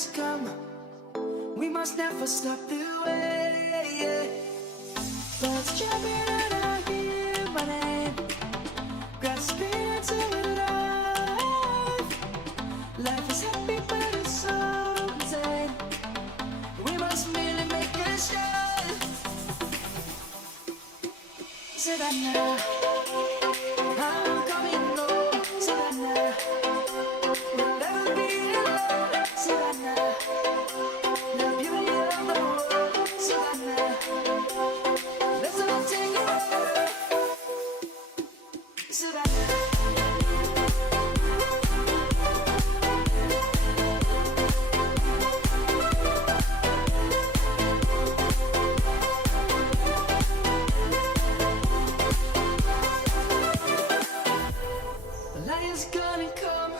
has come. We must never stop the way. Birds jumping and I hear my name, grasping into life. Life is happy but it's so insane. We must merely make a start. Savannah, I'm coming home. Savannah, we'll never be alone. Savannah, the beauty of the world. Savannah, let's all take it over. Savannah. The light is gonna come.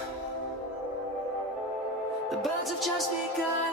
The birds have just begun.